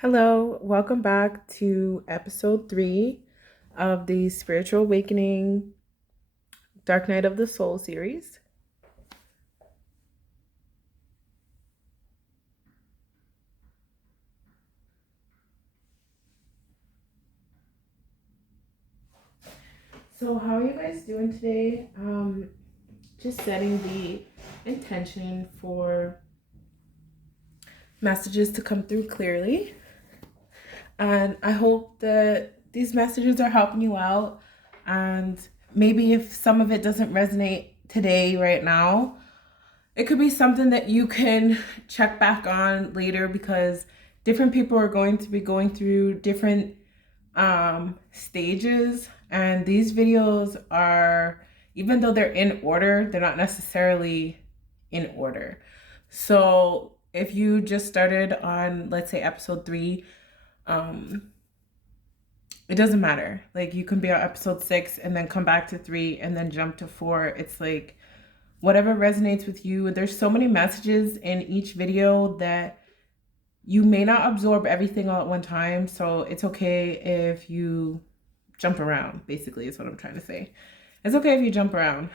Hello, welcome back to episode 3 of the Spiritual Awakening Dark Night of the Soul series. So, how are you guys doing today? Just setting the intention for messages to come through clearly. And I hope that these messages are helping you out. And maybe if some of it doesn't resonate today, right now, it could be something that you can check back on later because different people are going to be going through different stages. And these videos are, even though they're in order, they're not necessarily in order. So if you just started on, let's say, episode 3, it doesn't matter. Like, you can be on episode 6 and then come back to 3 and then jump to 4. It's like whatever resonates with you. There's so many messages in each video that you may not absorb everything all at one time. So it's okay if you jump around, basically, is what I'm trying to say. It's okay if you jump around.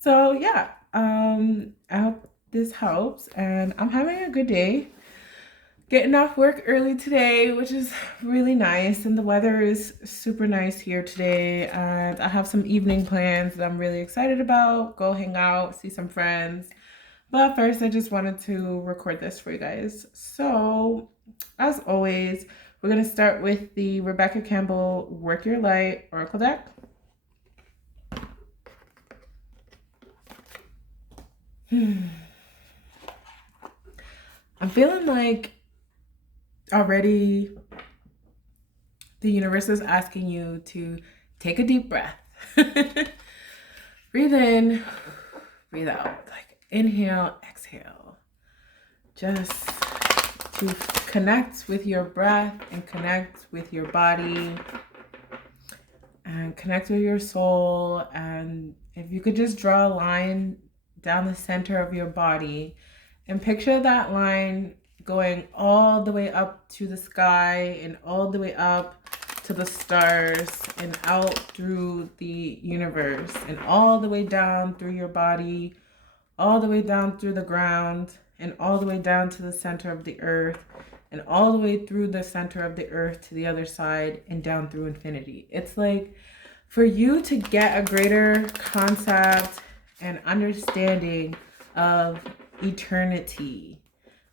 So yeah, I hope this helps, and I'm having a good day. Getting off work early today, which is really nice, and the weather is super nice here today, and I have some evening plans that I'm really excited about. Go hang out, see some friends. But first, I just wanted to record this for you guys. So, as always, we're going to start with the Rebecca Campbell Work Your Light Oracle deck. I'm feeling like already the universe is asking you to take a deep breath. Breathe in, breathe out. Like inhale, exhale. Just to connect with your breath and connect with your body and connect with your soul. And if you could just draw a line down the center of your body and picture that line going all the way up to the sky and all the way up to the stars and out through the universe and all the way down through your body, all the way down through the ground and all the way down to the center of the earth and all the way through the center of the earth to the other side and down through infinity. It's like for you to get a greater concept and understanding of eternity,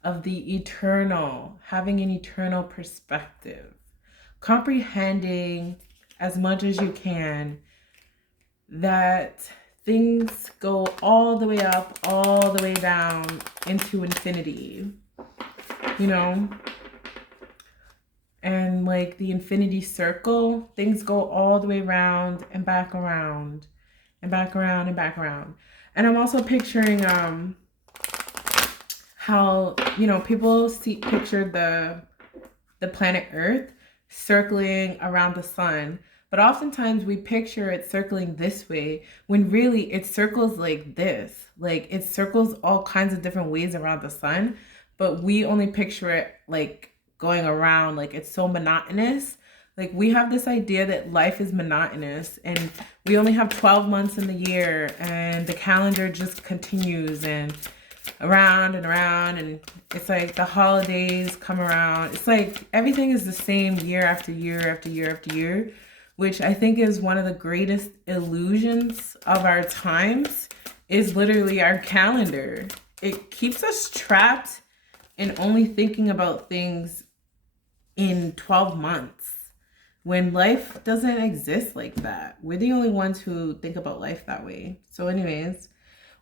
of the eternal, having an eternal perspective, comprehending as much as you can that things go all the way up, all the way down into infinity, you know? And like the infinity circle, things go all the way around and back around and back around and back around. And I'm also picturing how, people picture the planet Earth circling around the sun, but oftentimes we picture it circling this way when really it circles like this. Like it circles all kinds of different ways around the sun, but we only picture it like going around, like it's so monotonous. Like we have this idea that life is monotonous and we only have 12 months in the year and the calendar just continues and around and around, and it's like the holidays come around. It's like everything is the same year after year after year after year, which I think is one of the greatest illusions of our times, is literally our calendar. It keeps us trapped in only thinking about things in 12 months when life doesn't exist like that. We're the only ones who think about life that way. So anyways,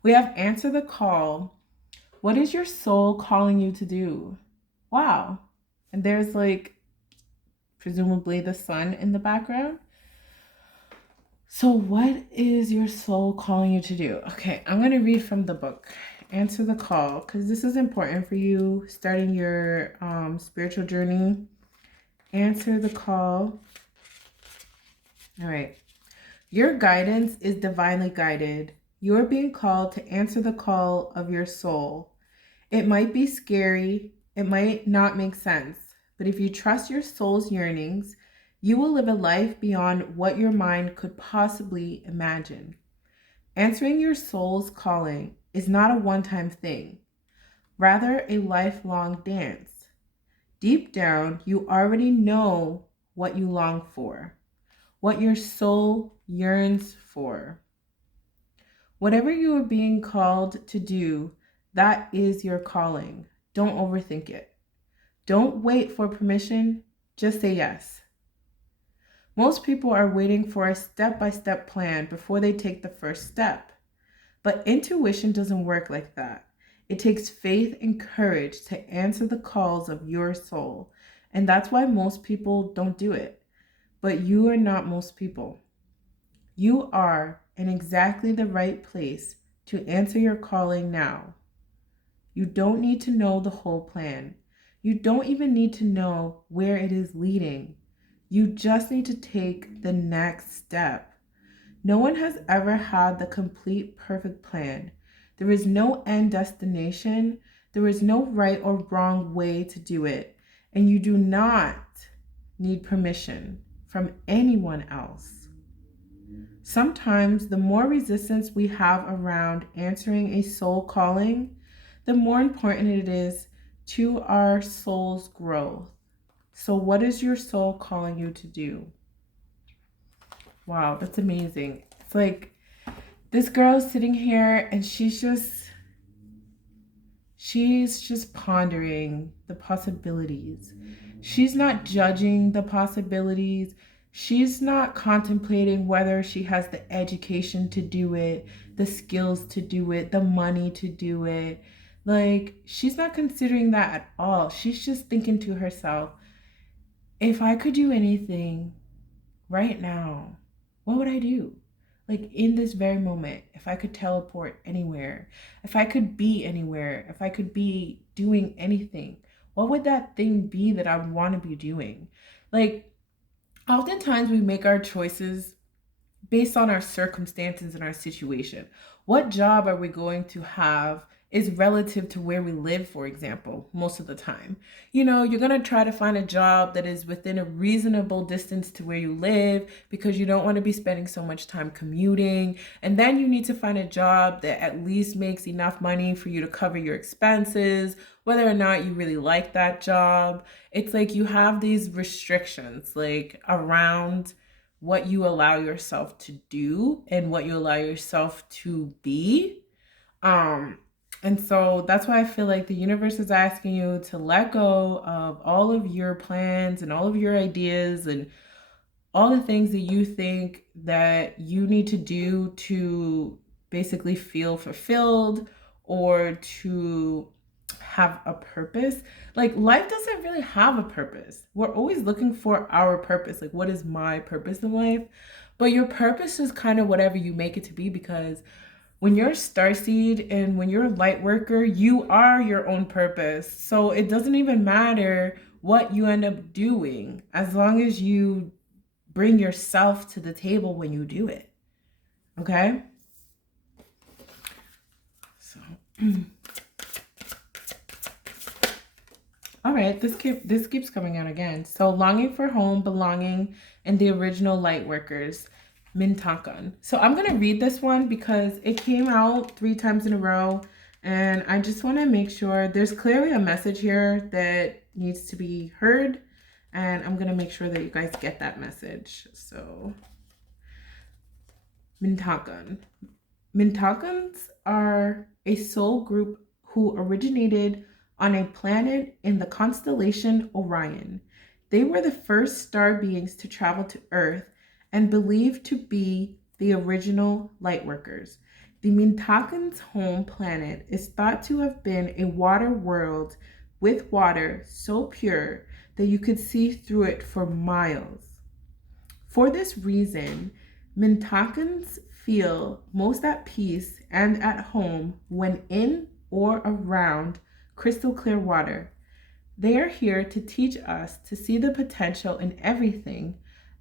we have answer the call. What is your soul calling you to do? Wow. And there's like presumably the sun in the background. So what is your soul calling you to do? Okay, I'm going to read from the book, Answer the Call, because this is important for you starting your spiritual journey. Answer the call. All right. Your guidance is divinely guided. You are being called to answer the call of your soul. It might be scary. It might not make sense, but if you trust your soul's yearnings, you will live a life beyond what your mind could possibly imagine. Answering your soul's calling is not a one time thing, rather, a lifelong dance. Deep down, you already know what you long for, what your soul yearns for. Whatever you are being called to do, that is your calling. Don't overthink it. Don't wait for permission, just say yes. Most people are waiting for a step by step plan before they take the first step. But intuition doesn't work like that. It takes faith and courage to answer the calls of your soul. And that's why most people don't do it. But you are not most people. You are in exactly the right place to answer your calling now. You don't need to know the whole plan. You don't even need to know where it is leading. You just need to take the next step. No one has ever had the complete perfect plan. There is no end destination. There is no right or wrong way to do it. And you do not need permission from anyone else. Sometimes the more resistance we have around answering a soul calling, the more important it is to our soul's growth. So, what is your soul calling you to do? Wow, that's amazing. It's like this girl is sitting here and she's just pondering the possibilities. She's not judging the possibilities. She's not contemplating whether she has the education to do it, the skills to do it, the money to do it. Like, she's not considering that at all. She's just thinking to herself, if I could do anything right now, what would I do? Like, in this very moment, if I could teleport anywhere, if I could be anywhere, if I could be doing anything, what would that thing be that I would want to be doing? Like, oftentimes we make our choices based on our circumstances and our situation. What job are we going to have is relative to where we live, for example, most of the time. You know, you're going to try to find a job that is within a reasonable distance to where you live because you don't want to be spending so much time commuting. And then you need to find a job that at least makes enough money for you to cover your expenses, whether or not you really like that job. It's like you have these restrictions like around what you allow yourself to do and what you allow yourself to be. And so that's why I feel like the universe is asking you to let go of all of your plans and all of your ideas and all the things that you think that you need to do to basically feel fulfilled or to have a purpose. Like, life doesn't really have a purpose. We're always looking for our purpose. Like, what is my purpose in life? But your purpose is kind of whatever you make it to be, because when you're a starseed and when you're a light worker, you are your own purpose. So it doesn't even matter what you end up doing as long as you bring yourself to the table when you do it. Okay? So all right, this keeps coming out again. So, longing for home, belonging, and the original light workers, Mintakan. So I'm gonna read this one because it came out 3 times in a row, and I just want to make sure there's clearly a message here that needs to be heard, and I'm gonna make sure that you guys get that message. So, Mintakan. Mintakans are a soul group who originated on a planet in the constellation Orion. They were the first star beings to travel to Earth and believed to be the original lightworkers. The Mintakans' home planet is thought to have been a water world with water so pure that you could see through it for miles. For this reason, Mintakans feel most at peace and at home when in or around crystal clear water. They are here to teach us to see the potential in everything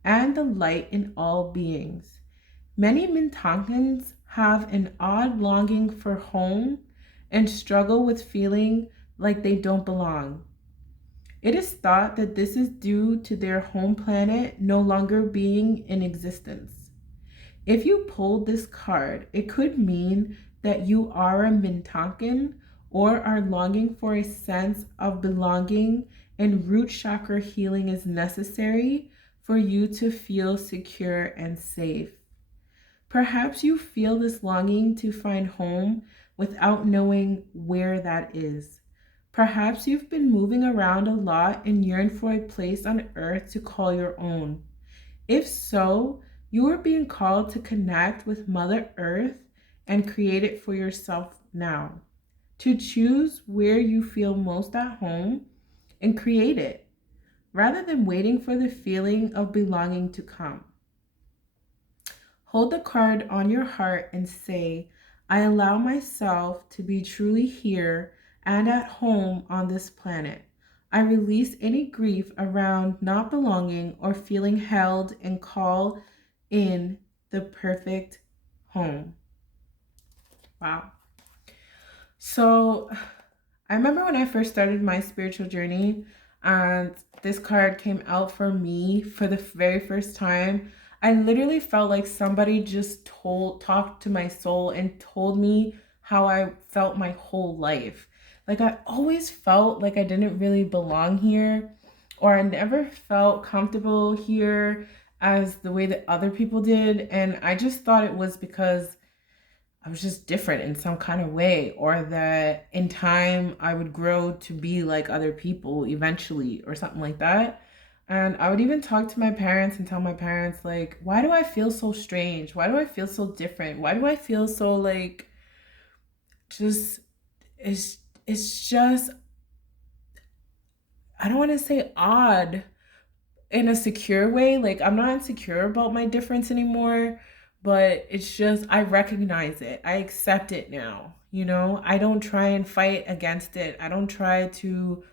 and the light in all beings. Many Mintakans have an odd longing for home and struggle with feeling like they don't belong. It is thought that this is due to their home planet no longer being in existence. If you pulled this card, it could mean that you are a Mintankan or are longing for a sense of belonging, and root chakra healing is necessary for you to feel secure and safe. Perhaps you feel this longing to find home without knowing where that is. Perhaps you've been moving around a lot and yearn for a place on earth to call your own. If so, you are being called to connect with Mother Earth and create it for yourself now. To choose where you feel most at home and create it, rather than waiting for the feeling of belonging to come. Hold the card on your heart and say, I allow myself to be truly here and at home on this planet. I release any grief around not belonging or feeling held and call in the perfect home. Wow. So I remember when I first started my spiritual journey and this card came out for me for the very first time. I literally felt like somebody just talked to my soul and told me how I felt my whole life. Like I always felt like I didn't really belong here, or I never felt comfortable here as the way that other people did. And I just thought it was because I was just different in some kind of way, or that in time I would grow to be like other people eventually, or something like that. And I would even talk to my parents and tell my parents, like, why do I feel so strange? Why do I feel so different? Why do I feel so like just it's just I don't want to say odd in a secure way. Like I'm not insecure about my difference anymore, but it's just I recognize it. I accept it now. You know, I don't try and fight against it. I don't try to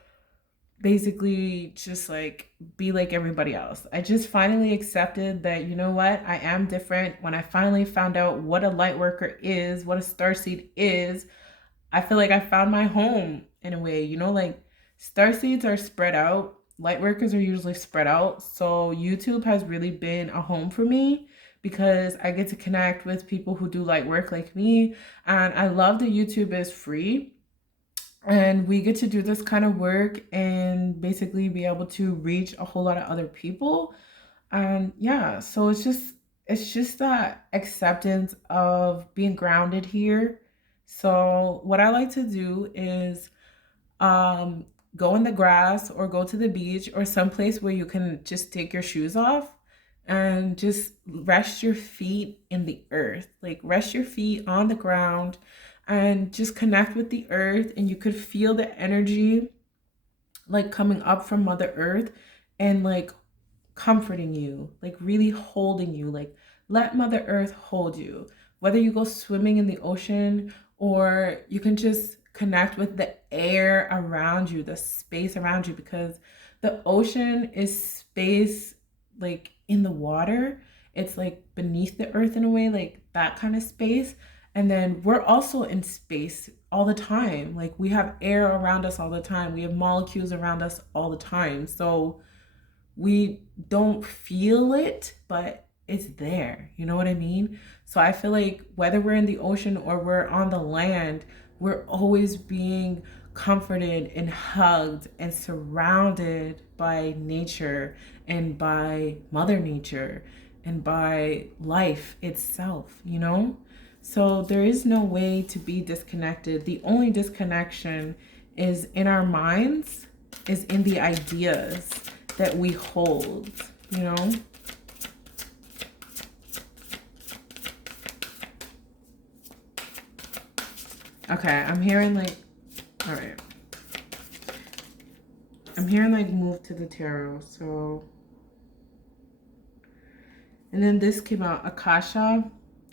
basically just like be like everybody else. I just finally accepted that, you know what, I am different. When I finally found out what a light worker is, what a starseed is, I feel like I found my home in a way, you know, like star seeds are spread out. Light workers are usually spread out. So YouTube has really been a home for me because I get to connect with people who do light work like me. And I love that YouTube is free and we get to do this kind of work and basically be able to reach a whole lot of other people. And yeah, so it's just that acceptance of being grounded here. So what I like to do is um go in the grass or go to the beach or someplace where you can just take your shoes off and just rest your feet in the earth. Like rest your feet on the ground and just connect with the earth, and you could feel the energy like coming up from Mother Earth and like comforting you, like really holding you. Like let Mother Earth hold you. Whether you go swimming in the ocean or you can just connect with the air around you, the space around you, because the ocean is space like in the water. It's like beneath the earth in a way, like that kind of space. And then we're also in space all the time. Like we have air around us all the time. We have molecules around us all the time. So we don't feel it, but it's there. You know what I mean? So I feel like whether we're in the ocean or we're on the land, we're always being comforted and hugged and surrounded by nature and by Mother Nature and by life itself, you know? So there is no way to be disconnected. The only disconnection is in our minds, is in the ideas that we hold, you know? Okay, I'm hearing like, all right. I'm hearing like move to the tarot, so. And then this came out, Akasha.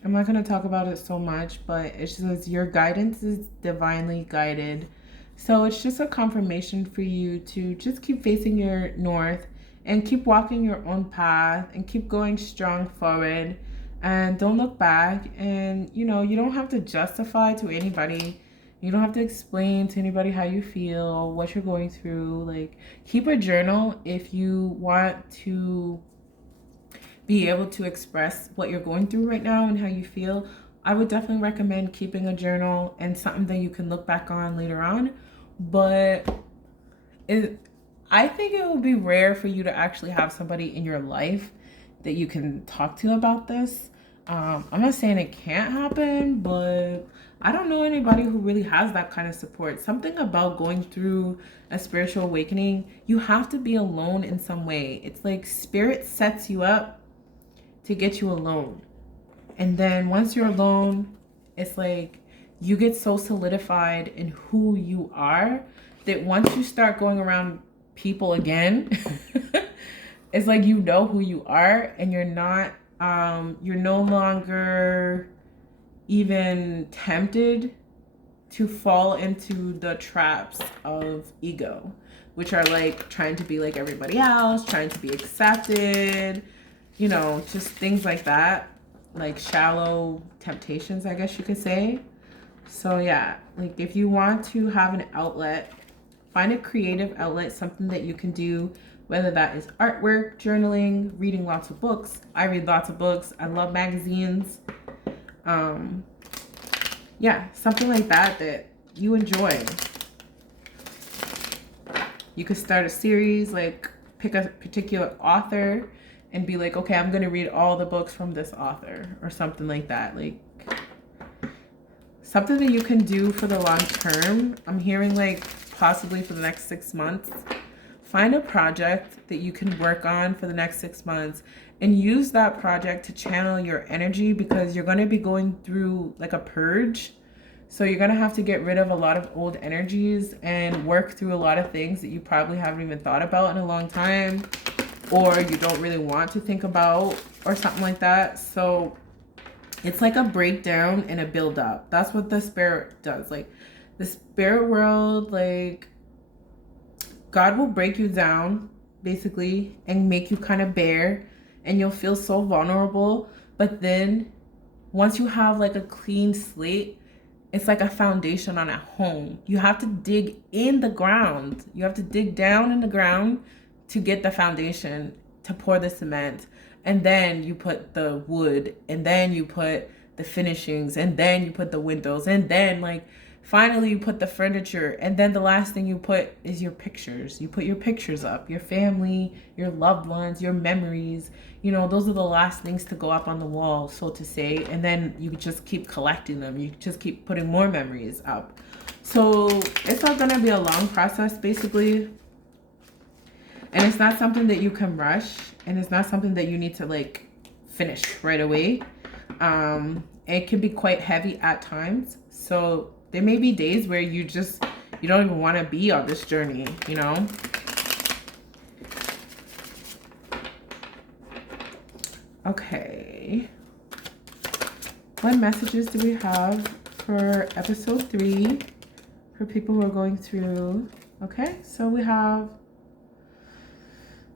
I'm not going to talk about it so much, but it says your guidance is divinely guided. So it's just a confirmation for you to just keep facing your north and keep walking your own path and keep going strong forward and don't look back. And you know, you don't have to justify to anybody, You don't have to explain to anybody how you feel, what you're going through. Like, keep a journal if you want to be able to express what you're going through right now and how you feel. I would definitely recommend keeping a journal and something that you can look back on later on. But I think it would be rare for you to actually have somebody in your life that you can talk to about this. I'm not saying it can't happen, but I don't know anybody who really has that kind of support. Something about going through a spiritual awakening, you have to be alone in some way. It's like spirit sets you up to get you alone. And then once you're alone, it's like you get so solidified in who you are that once you start going around people again, it's like you know who you are, and you're no longer even tempted to fall into the traps of ego, which are like trying to be like everybody else, trying to be accepted, just things like that, like shallow temptations, I guess you could say. So yeah, like if you want to have an outlet, find a creative outlet, something that you can do, whether that is artwork, journaling, reading lots of books. I read lots of books. I love magazines. Yeah, something like that you enjoy. You could start a series, like pick a particular author and be like, okay, I'm going to read all the books from this author or something like that. Like something that you can do for the long term. I'm hearing like possibly for the next 6 months. Find a project that you can work on for the next 6 months and use that project to channel your energy, because you're going to be going through like a purge. So you're going to have to get rid of a lot of old energies and work through a lot of things that you probably haven't even thought about in a long time, or you don't really want to think about, or something like that. So it's like a breakdown and a build up. That's what the spirit does. Like the spirit world, like God will break you down basically and make you kind of bare, and you'll feel so vulnerable. But then once you have like a clean slate, it's like a foundation on a home. You have to dig in the ground. You have to dig down in the ground to get the foundation, to pour the cement. And then you put the wood, and then you put the finishings, and then you put the windows, and then like finally you put the furniture, and then the last thing you put is your pictures. You put your pictures up, your family, your loved ones, your memories. Those are the last things to go up on the wall, so to say. And then you just keep collecting them. You just keep putting more memories up. So it's not gonna be a long process, basically. And it's not something that you can rush, and it's not something that you need to like finish right away. It can be quite heavy at times. So there may be days where you don't even want to be on this journey, Okay. What messages do we have for episode 3 for people who are going through? Okay, so we have...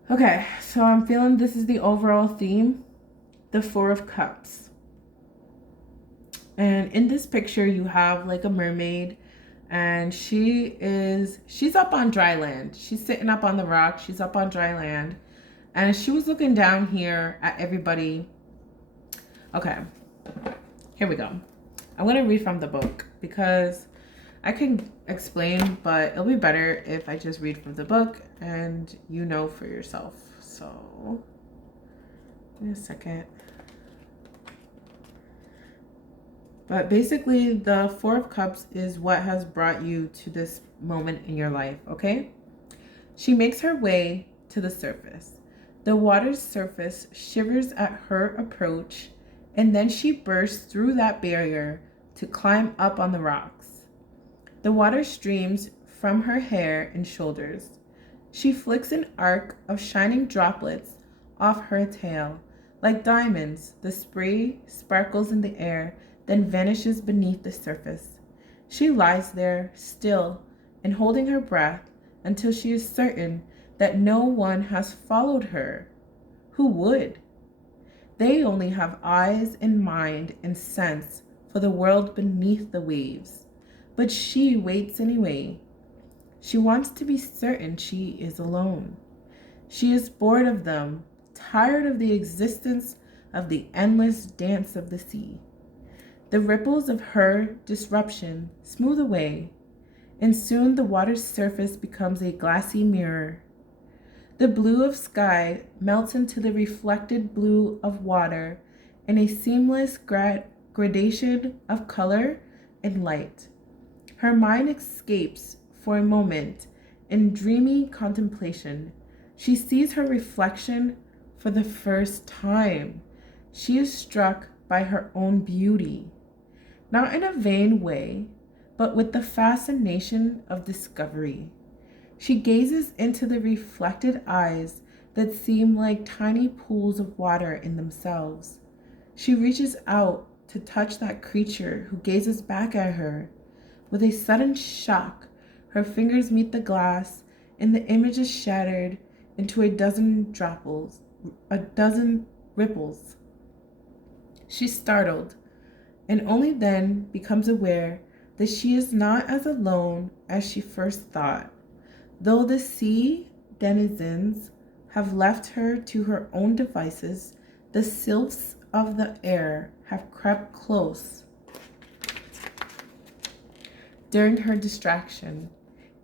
Okay, so I'm feeling this is the overall theme, the 4 of Cups. And in this picture, you have like a mermaid, and she's up on dry land. She's sitting up on the rock. She's up on dry land. And she was looking down here at everybody. Okay, here we go. I'm going to read from the book because I can explain, but it'll be better if I just read from the book and you know for yourself. So, give me a second. But basically, the 4 of Cups is what has brought you to this moment in your life, okay? She makes her way to the surface. The water's surface shivers at her approach, and then she bursts through that barrier to climb up on the rocks. The water streams from her hair and shoulders. She flicks an arc of shining droplets off her tail. Like diamonds, the spray sparkles in the air, then vanishes beneath the surface. She lies there, still, and holding her breath until she is certain that no one has followed her. Who would? They only have eyes and mind and sense for the world beneath the waves. but she waits anyway. She wants to be certain she is alone. She is bored of them, tired of the existence of the endless dance of the sea. The ripples of her disruption smooth away, and soon the water's surface becomes a glassy mirror. The blue of sky melts into the reflected blue of water in a seamless gradation of color and light. Her mind escapes for a moment in dreamy contemplation. She sees her reflection for the first time. She is struck by her own beauty, not in a vain way, but with the fascination of discovery. She gazes into the reflected eyes that seem like tiny pools of water in themselves. She reaches out to touch that creature who gazes back at her. With a sudden shock, her fingers meet the glass, and the image is shattered into a dozen ripples. She's startled, and only then becomes aware that she is not as alone as she first thought. Though the sea denizens have left her to her own devices, the sylphs of the air have crept close during her distraction,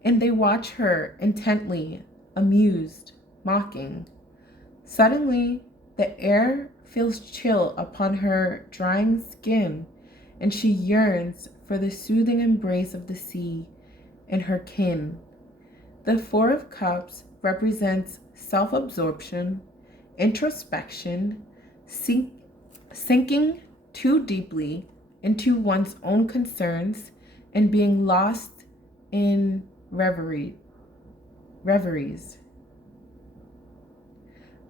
and they watch her intently, amused, mocking. Suddenly, the air feels chill upon her drying skin, and she yearns for the soothing embrace of the sea and her kin. The Four of Cups represents self-absorption, introspection, sinking too deeply into one's own concerns, and being lost in reveries.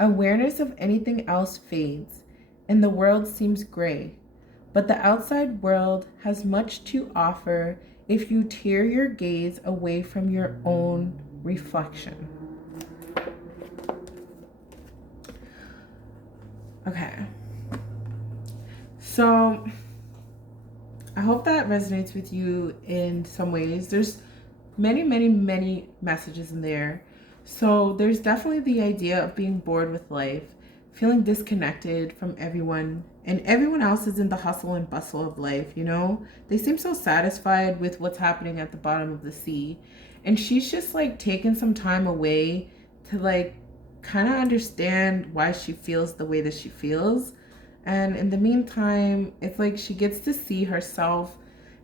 Awareness of anything else fades, and the world seems gray. But the outside world has much to offer if you tear your gaze away from your own reflection. Okay. So I hope that resonates with you in some ways. There's many, many, many messages in there. So there's definitely the idea of being bored with life, feeling disconnected from everyone, and everyone else is in the hustle and bustle of life, you know? They seem so satisfied with what's happening at the bottom of the sea. And she's just like taking some time away to like kind of understand why she feels the way that she feels. And in the meantime, it's like she gets to see herself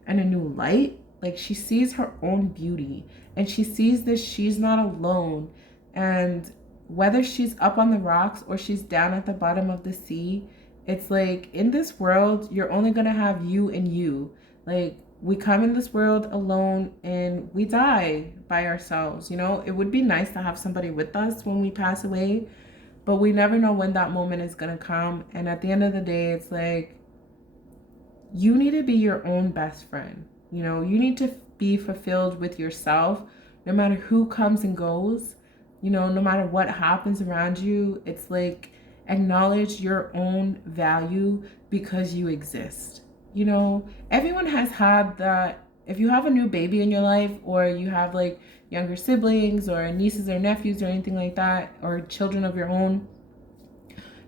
in a new light. Like she sees her own beauty, and she sees that she's not alone. And whether she's up on the rocks or she's down at the bottom of the sea, it's like in this world, you're only going to have you and you. Like we come in this world alone and we die by ourselves. You know, it would be nice to have somebody with us when we pass away, but we never know when that moment is going to come. And at the end of the day, it's like you need to be your own best friend. You know, you need to be fulfilled with yourself no matter who comes and goes. You know, no matter what happens around you, it's like acknowledge your own value because you exist. You know, everyone has had that. If you have a new baby in your life, or you have like younger siblings or nieces or nephews or anything like that, or children of your own,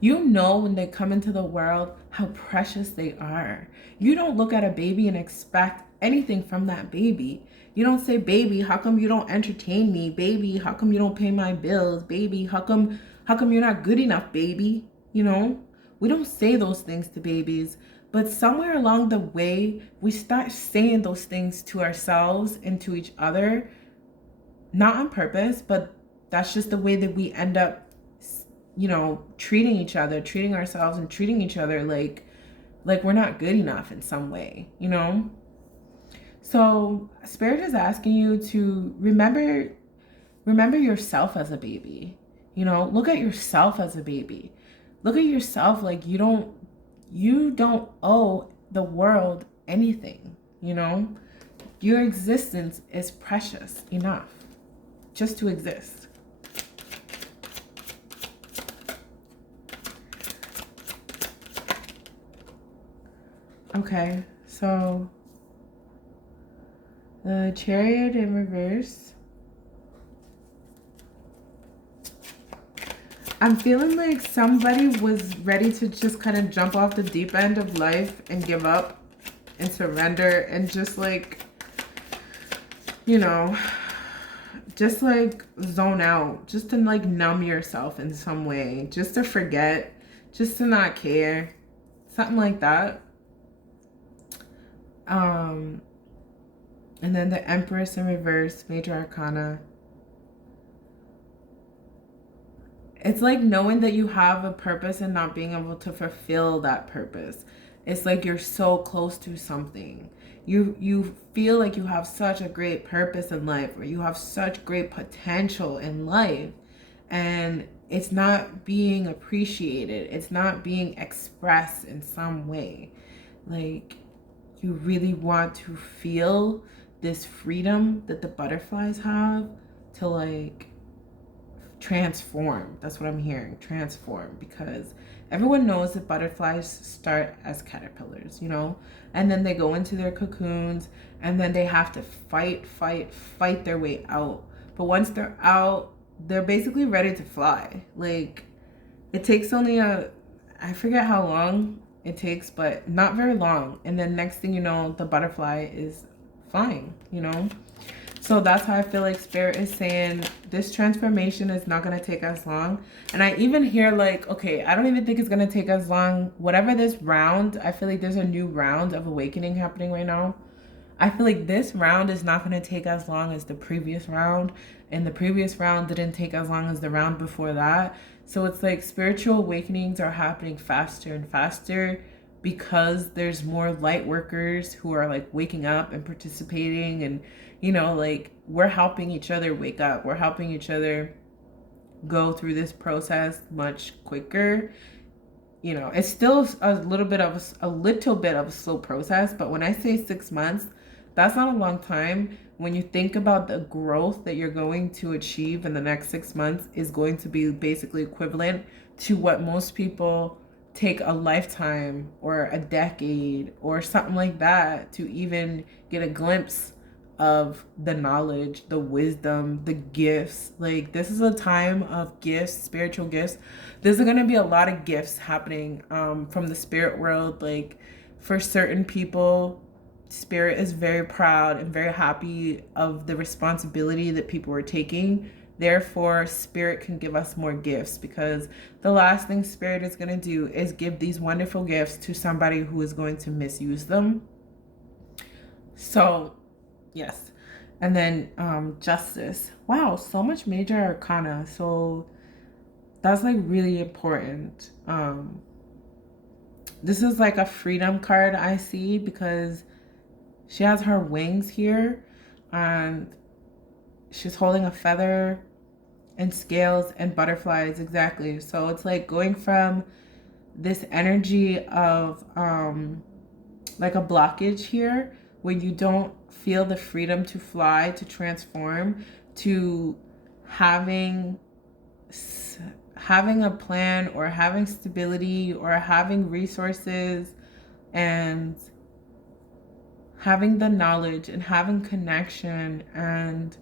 you know when they come into the world how precious they are. You don't look at a baby and expect anything from that baby. You don't say, baby, how come you don't entertain me? Baby, how come you don't pay my bills? Baby, how come you're not good enough, baby? You know, we don't say those things to babies, but somewhere along the way, we start saying those things to ourselves and to each other, not on purpose, but that's just the way that we end up, you know, treating each other, treating ourselves and treating each other like we're not good enough in some way, you know? So Spirit is asking you to remember yourself as a baby. You know, look at yourself as a baby. Look at yourself like you don't owe the world anything, you know? Your existence is precious enough just to exist. Okay, so The Chariot in reverse. I'm feeling like somebody was ready to just kind of jump off the deep end of life and give up and surrender and just like, you know, just like zone out, just to like numb yourself in some way, just to forget, just to not care, something like that. And then the Empress in reverse, Major Arcana. It's like knowing that you have a purpose and not being able to fulfill that purpose. It's like you're so close to something. You feel like you have such a great purpose in life, or you have such great potential in life, and it's not being appreciated. It's not being expressed in some way. Like, you really want to feel this freedom that the butterflies have to like transform. That's what I'm hearing. Transform. Because everyone knows that butterflies start as caterpillars, you know, and then they go into their cocoons, and then they have to fight their way out. But once they're out, they're basically ready to fly. Like, it takes only I forget how long it takes, but not very long. And then next thing you know, the butterfly is flying, you know? So that's how I feel like Spirit is saying this transformation is not going to take as long. And I even hear like, okay, I don't even think it's going to take as long. Whatever this round, I feel like there's a new round of awakening happening right now. I feel like this round is not going to take as long as the previous round. And the previous round didn't take as long as the round before that. So it's like spiritual awakenings are happening faster and faster because there's more light workers who are like waking up and participating, and you know, like, we're helping each other wake up. We're helping each other go through this process much quicker. You know, it's still a little bit of a slow process, but when I say 6 months, that's not a long time. When you think about the growth that you're going to achieve in the next 6 months is going to be basically equivalent to what most people take a lifetime or a decade or something like that to even get a glimpse of the knowledge, the wisdom, the gifts. Like, this is a time of gifts, spiritual gifts. There's going to be a lot of gifts happening from the spirit world. Like, for certain people, spirit is very proud and very happy of the responsibility that people are taking. Therefore, spirit can give us more gifts, because the last thing spirit is going to do is give these wonderful gifts to somebody who is going to misuse them. So yes. And then justice. Wow, so much major arcana. So that's like really important. This is like a freedom card I see, because she has her wings here and she's holding a feather and scales and butterflies. Exactly. So it's like going from this energy of like a blockage here, when you don't feel the freedom to fly, to transform, to having a plan, or having stability, or having resources, and having the knowledge, and having connection. And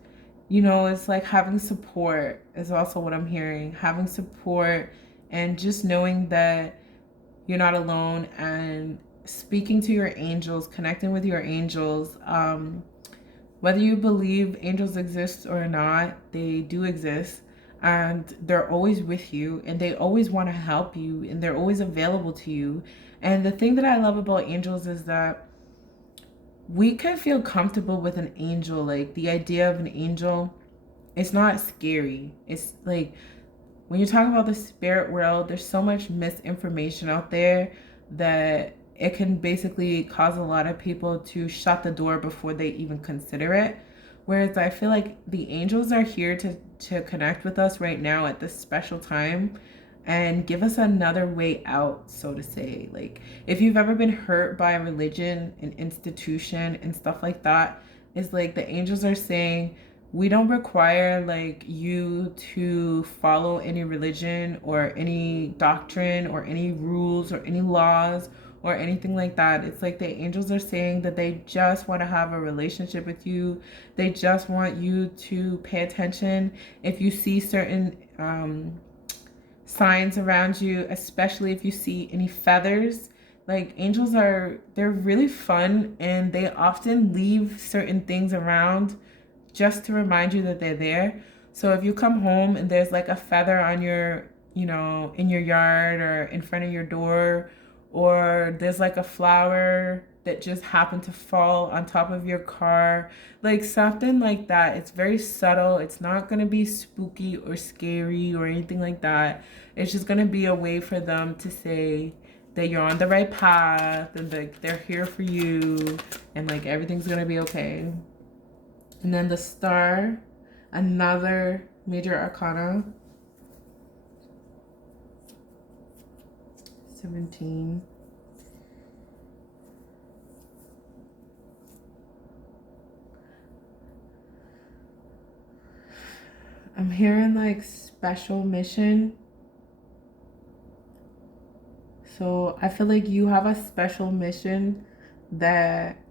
you know, it's like having support is also what I'm hearing. Having support, and just knowing that you're not alone, and speaking to your angels, connecting with your angels. Whether you believe angels exist or not, they do exist, and they're always with you, and they always want to help you, and they're always available to you. And the thing that I love about angels is that we can feel comfortable with an angel. Like, the idea of an angel, it's not scary. It's like, when you're talking about the spirit world, there's so much misinformation out there that it can basically cause a lot of people to shut the door before they even consider it. Whereas I feel like the angels are here to connect with us right now at this special time and give us another way out, so to say. Like, if you've ever been hurt by a religion, an institution, and stuff like that, it's like the angels are saying, we don't require like you to follow any religion or any doctrine or any rules or any laws or anything like that. It's like the angels are saying that they just want to have a relationship with you. They just want you to pay attention. If you see certain signs around you, especially if you see any feathers, like angels they're really fun, and they often leave certain things around just to remind you that they're there. So if you come home and there's like a feather on your, in your yard or in front of your door, or there's like a flower that just happened to fall on top of your car, like something like that. It's very subtle. It's not going to be spooky or scary or anything like that. It's just going to be a way for them to say that you're on the right path, and like they're here for you, and like everything's going to be okay. And then the star, another major arcana, 17. I'm hearing like special mission. So I feel like you have a special mission that,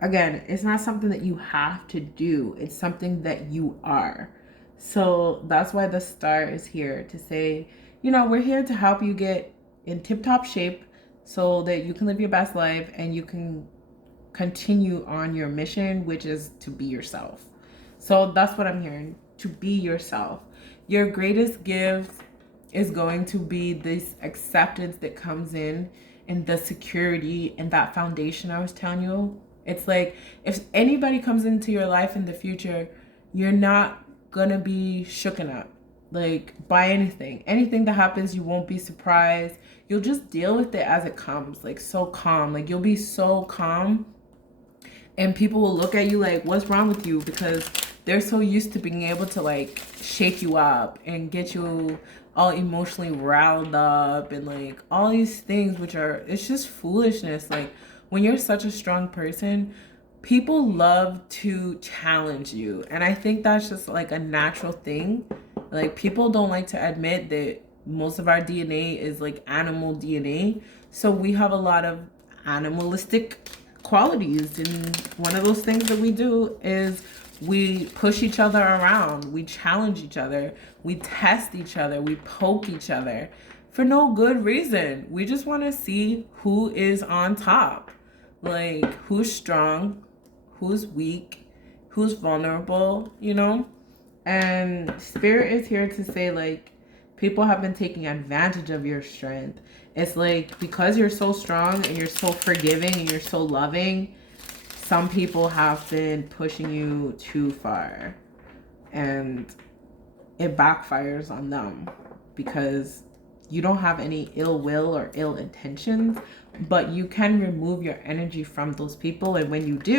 again, it's not something that you have to do. It's something that you are. So that's why the star is here to say, we're here to help you get in tip-top shape so that you can live your best life and you can continue on your mission, which is to be yourself. So that's what I'm hearing, to be yourself. Your greatest gift is going to be this acceptance that comes in, and the security and that foundation I was telling you. It's like if anybody comes into your life in the future, you're not gonna be shooken up like by anything that happens. You won't be surprised. You'll just deal with it as it comes, like so calm. Like you'll be so calm, and people will look at you like, what's wrong with you? Because they're so used to being able to like shake you up and get you all emotionally riled up and like all these things, which are, it's just foolishness. Like when you're such a strong person, people love to challenge you. And I think that's just like a natural thing. Like people don't like to admit that most of our DNA is like animal DNA. So we have a lot of animalistic qualities. And one of those things that we do is we push each other around, we challenge each other, we test each other, we poke each other for no good reason. We just want to see who is on top, like who's strong, who's weak, who's vulnerable, And spirit is here to say like people have been taking advantage of your strength. It's like because you're so strong and you're so forgiving and you're so loving, some people have been pushing you too far, and it backfires on them because you don't have any ill will or ill intentions, but you can remove your energy from those people. And when you do,